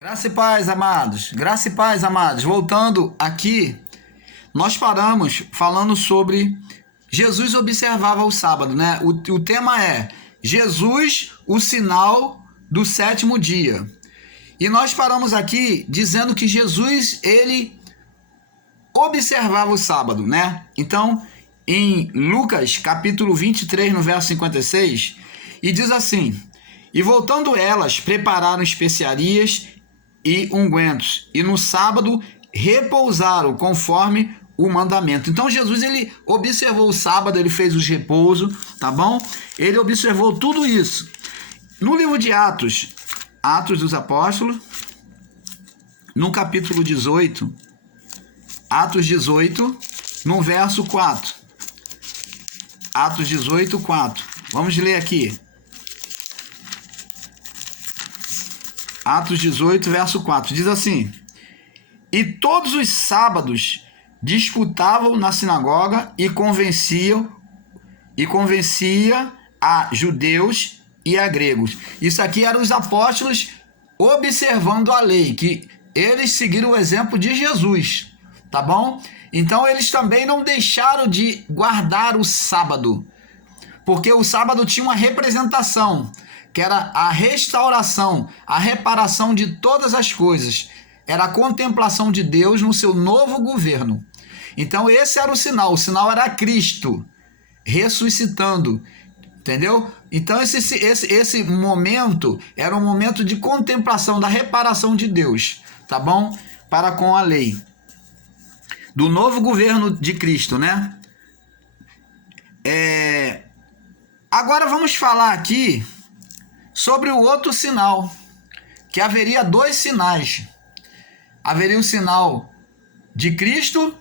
Graça e paz, amados. Graça e paz, amados. Voltando aqui, nós paramos falando sobre Jesus observava o sábado, né? O tema é Jesus, o sinal do sétimo dia. E nós paramos aqui dizendo que Jesus, ele observava o sábado, né? Então, em Lucas, capítulo 23, no verso 56, e diz assim: E voltando elas, prepararam especiarias e ungüentos, e no sábado repousaram conforme o mandamento. Então Jesus, ele observou o sábado, ele fez os repousos, tá bom? Ele observou tudo isso. No livro de Atos, Atos dos Apóstolos, no capítulo 18, Atos 18, no verso 4. Atos 18, 4. Vamos ler aqui. Atos 18, verso 4. Diz assim: E todos os sábados disputavam na sinagoga e convencia a judeus e a gregos. Isso aqui eram os apóstolos observando a lei, que eles seguiram o exemplo de Jesus, tá bom? Então eles também não deixaram de guardar o sábado, porque o sábado tinha uma representação, que era a restauração, a reparação de todas as coisas. Era a contemplação de Deus no seu novo governo. Então esse era o sinal era Cristo ressuscitando, entendeu? Então esse momento era um momento de contemplação, da reparação de Deus, tá bom? Para com a lei. Do novo governo de Cristo, né? Agora vamos falar aqui sobre o outro sinal, que haveria dois sinais. Haveria o sinal de Cristo,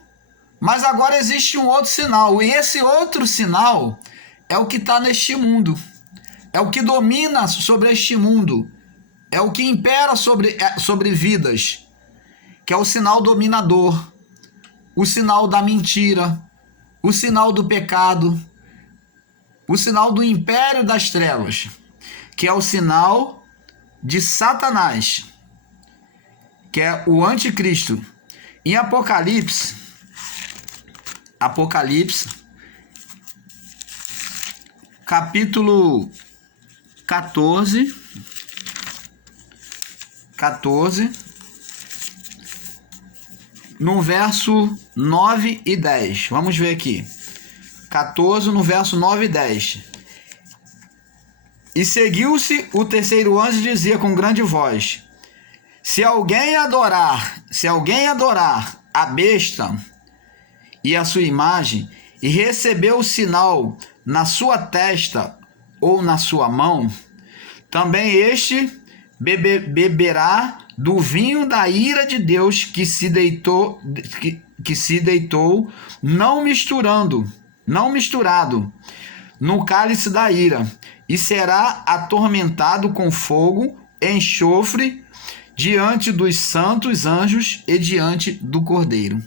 mas agora existe um outro sinal. E esse outro sinal é o que está neste mundo. É o que domina sobre este mundo. É o que impera sobre vidas. Que é o sinal dominador. O sinal da mentira. O sinal do pecado. O sinal do império das trevas. Que é o sinal de Satanás, que é o anticristo. Em Apocalipse, capítulo 14, no verso 9 e 10. Vamos ver aqui. 14, no verso 9 e 10. E seguiu-se o terceiro anjo e dizia com grande voz: Se alguém adorar a besta e a sua imagem, e receber o sinal na sua testa ou na sua mão, também este beberá do vinho da ira de Deus que se deitou não misturado no cálice da ira, e será atormentado com fogo, enxofre, diante dos santos anjos e diante do Cordeiro.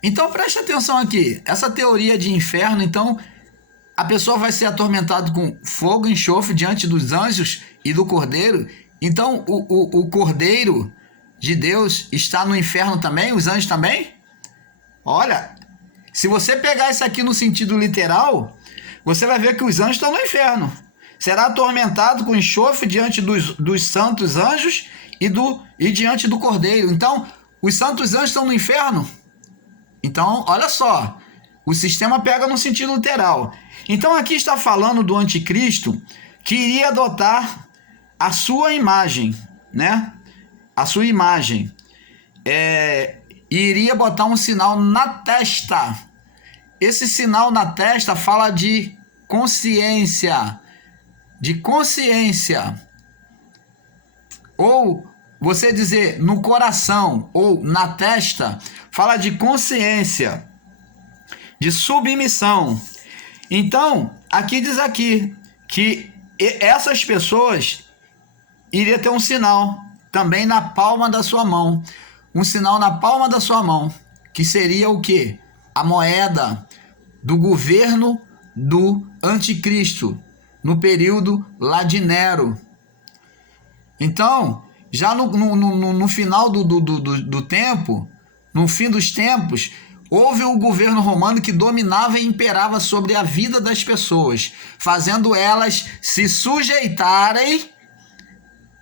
Então preste atenção aqui, essa teoria de inferno, então a pessoa vai ser atormentada com fogo, enxofre diante dos anjos e do Cordeiro. Então o Cordeiro de Deus está no inferno também, os anjos também? Olha, se você pegar isso aqui no sentido literal, você vai ver que os anjos estão no inferno. Será atormentado com enxofre diante dos santos anjos e diante do Cordeiro. Então, os santos anjos estão no inferno? Então, olha só, o sistema pega no sentido literal. Então, aqui está falando do anticristo que iria adotar a sua imagem, né? A sua imagem. E iria botar um sinal na testa. Esse sinal na testa fala de consciência. Ou você dizer no coração ou na testa, fala de consciência, de submissão. Então, aqui diz aqui que essas pessoas iriam ter um sinal também na palma da sua mão. Um sinal na palma da sua mão, que seria o quê? A moeda do governo do anticristo, no período lá de Nero. Então, já no final do tempo, no fim dos tempos, houve o governo romano que dominava e imperava sobre a vida das pessoas, fazendo elas se sujeitarem,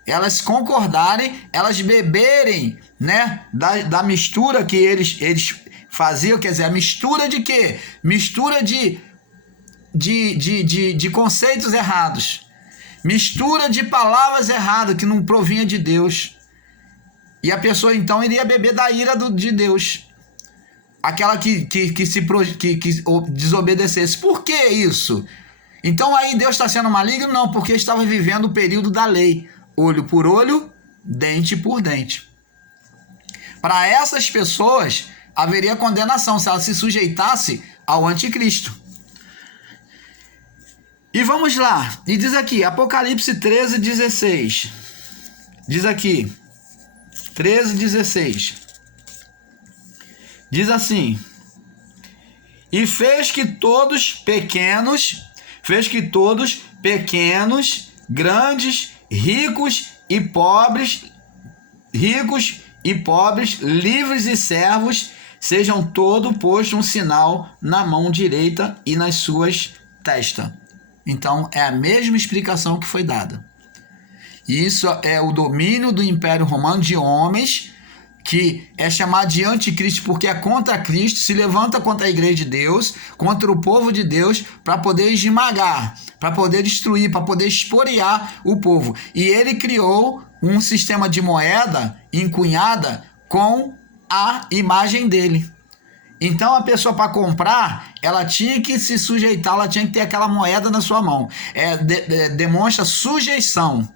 elas concordarem, elas beberem, né, da mistura que eles faziam. Quer dizer, a mistura de quê? Mistura de conceitos errados, mistura de palavras erradas que não provinha de Deus, e a pessoa então iria beber da ira de Deus, aquela que desobedecesse. Por que isso? Então aí Deus está sendo maligno? Não, porque estava vivendo o período da lei, olho por olho, dente por dente. Para essas pessoas haveria condenação se ela se sujeitasse ao anticristo. E vamos lá, e diz aqui, Apocalipse 13:16, diz aqui, 13:16, diz assim: e fez que todos pequenos, grandes, ricos e pobres, livres e servos, sejam todo posto um sinal na mão direita e nas suas testas. Então, é a mesma explicação que foi dada. Isso é o domínio do Império Romano de homens, que é chamado de anticristo porque é contra Cristo, se levanta contra a igreja de Deus, contra o povo de Deus, para poder esmagar, para poder destruir, para poder expoliar o povo. E ele criou um sistema de moeda encunhada com a imagem dele. Então a pessoa, para comprar, ela tinha que se sujeitar, ela tinha que ter aquela moeda na sua mão. Demonstra sujeição.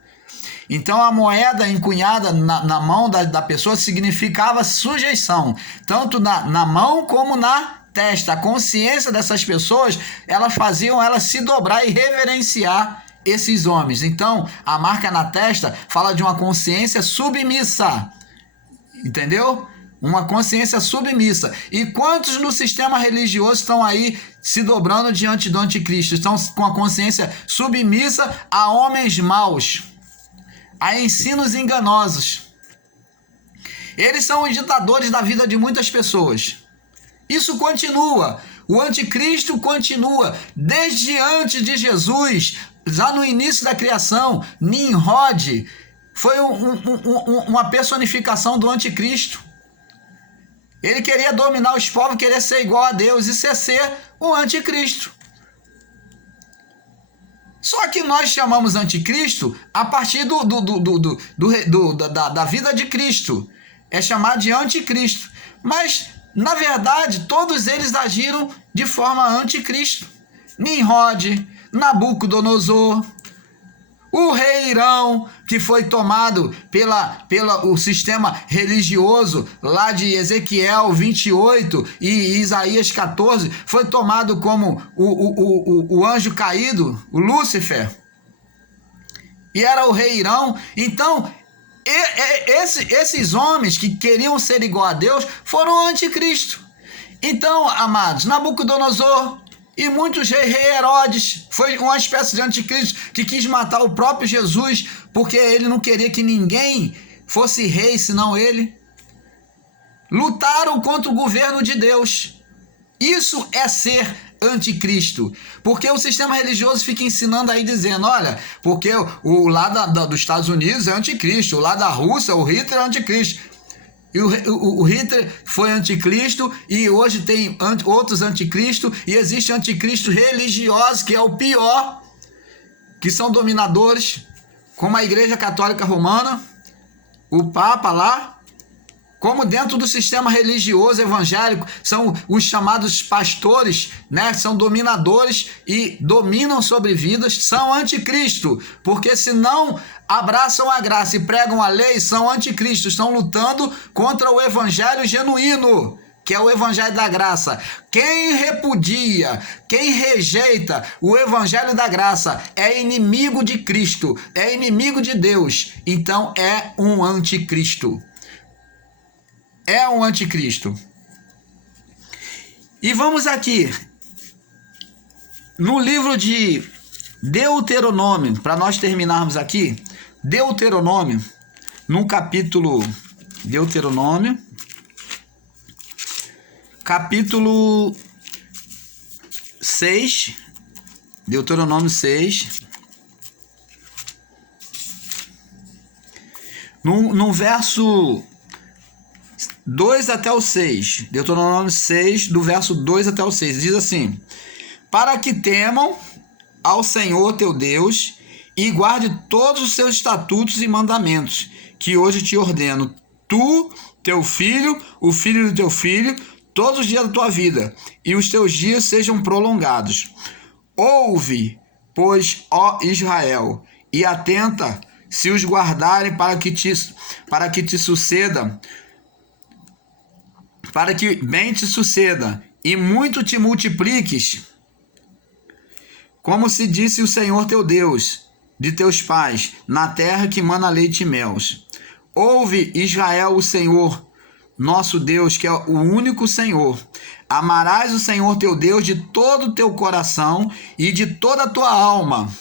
Então a moeda encunhada na mão da pessoa significava sujeição, tanto na mão como na testa. A consciência dessas pessoas, elas faziam elas se dobrar e reverenciar esses homens. Então a marca na testa fala de uma consciência submissa, entendeu? Uma consciência submissa. E quantos no sistema religioso estão aí se dobrando diante do anticristo? Estão com a consciência submissa a homens maus, a ensinos enganosos. Eles são os ditadores da vida de muitas pessoas. Isso continua. O anticristo continua. Desde antes de Jesus, já no início da criação, Nimrod foi uma personificação do anticristo. Ele queria dominar os povos, queria ser igual a Deus. Isso é ser o anticristo. Só que nós chamamos anticristo a partir da vida de Cristo. É chamado de anticristo. Mas, na verdade, todos eles agiram de forma anticristo. Nimrod, Nabucodonosor, o rei Irão, que foi tomado pelo sistema religioso lá de Ezequiel 28 e Isaías 14, foi tomado como o anjo caído, o Lúcifer, e era o rei Irão. Então, esses homens que queriam ser igual a Deus foram anticristo. Então, amados, Nabucodonosor e muitos rei Herodes foi uma espécie de anticristo que quis matar o próprio Jesus, porque ele não queria que ninguém fosse rei senão ele. Lutaram contra o governo de Deus. Isso é ser anticristo, porque o sistema religioso fica ensinando aí, dizendo, olha, porque o lá dos Estados Unidos é anticristo, o lá da Rússia, o Hitler é anticristo. E o Hitler foi anticristo, e hoje tem outros anticristos, e existe anticristo religioso, que é o pior, que são dominadores, como a Igreja Católica Romana, o Papa lá, como dentro do sistema religioso evangélico, são os chamados pastores, né? São dominadores e dominam sobre vidas, são anticristo, porque se não abraçam a graça e pregam a lei, são anticristo, estão lutando contra o evangelho genuíno, que é o evangelho da graça. Quem repudia, quem rejeita o evangelho da graça é inimigo de Cristo, é inimigo de Deus, então é um anticristo. É um anticristo. E vamos aqui no livro de Deuteronômio, para nós terminarmos aqui, Deuteronômio, no capítulo Deuteronômio, capítulo 6, Deuteronômio 6, no verso 2 até o 6, Deuteronômio 6, do verso 2 até o 6, diz assim: para que temam ao Senhor teu Deus e guarde todos os seus estatutos e mandamentos, que hoje te ordeno, tu, teu filho, o filho do teu filho, todos os dias da tua vida, e os teus dias sejam prolongados. Ouve, pois, ó Israel, e atenta, se os guardarem para que te suceda, para que bem te suceda, e muito te multipliques, como se disse o Senhor teu Deus, de teus pais, na terra que mana leite e mel. Ouve, Israel, o Senhor, nosso Deus, que é o único Senhor. Amarás o Senhor teu Deus de todo o teu coração e de toda a tua alma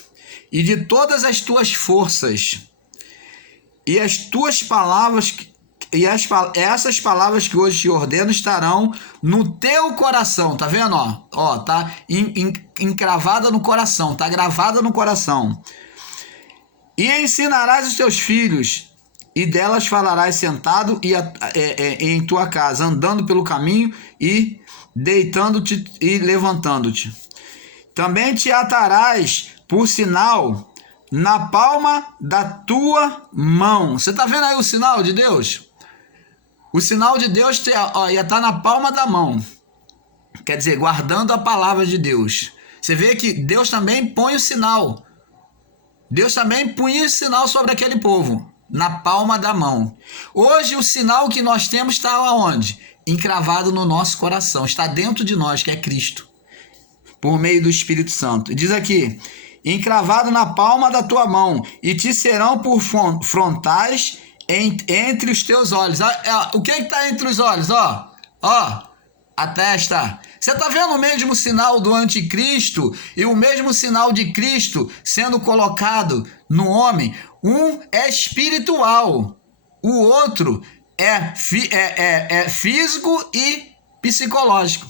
e de todas as tuas forças. E as tuas palavras, essas palavras que hoje te ordeno estarão no teu coração. Tá vendo? Ó, tá encravada no coração, tá gravada no coração. E ensinarás os teus filhos, e delas falarás sentado em tua casa, andando pelo caminho e deitando-te e levantando-te. Também te atarás por sinal na palma da tua mão. Você está vendo aí o sinal de Deus? O sinal de Deus ia estar na palma da mão. Quer dizer, guardando a palavra de Deus. Você vê que Deus também põe o sinal. Deus também punha esse sinal sobre aquele povo, na palma da mão. Hoje o sinal que nós temos está aonde? Encravado no nosso coração, está dentro de nós, que é Cristo, por meio do Espírito Santo. E diz aqui, encravado na palma da tua mão, e te serão por frontais entre os teus olhos. O que está entre os olhos? A testa. Você está vendo o mesmo sinal do anticristo e o mesmo sinal de Cristo sendo colocado no homem? Um é espiritual, o outro é físico e psicológico.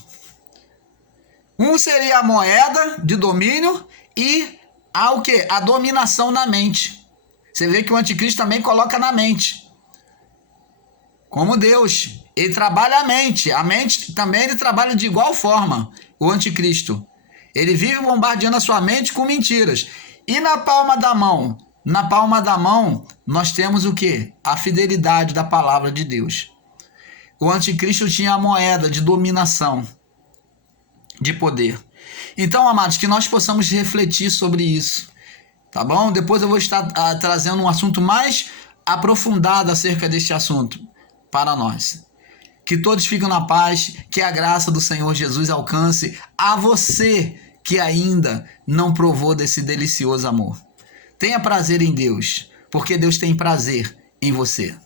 Um seria a moeda de domínio e o quê? A dominação na mente. Você vê que o anticristo também coloca na mente. Como Deus, ele trabalha a mente também ele trabalha de igual forma, o anticristo. Ele vive bombardeando a sua mente com mentiras. E na palma da mão? Na palma da mão nós temos o quê? A fidelidade da palavra de Deus. O anticristo tinha a moeda de dominação, de poder. Então, amados, que nós possamos refletir sobre isso, tá bom? Depois eu vou estar trazendo um assunto mais aprofundado acerca deste assunto para nós. Que todos fiquem na paz, que a graça do Senhor Jesus alcance a você que ainda não provou desse delicioso amor. Tenha prazer em Deus, porque Deus tem prazer em você.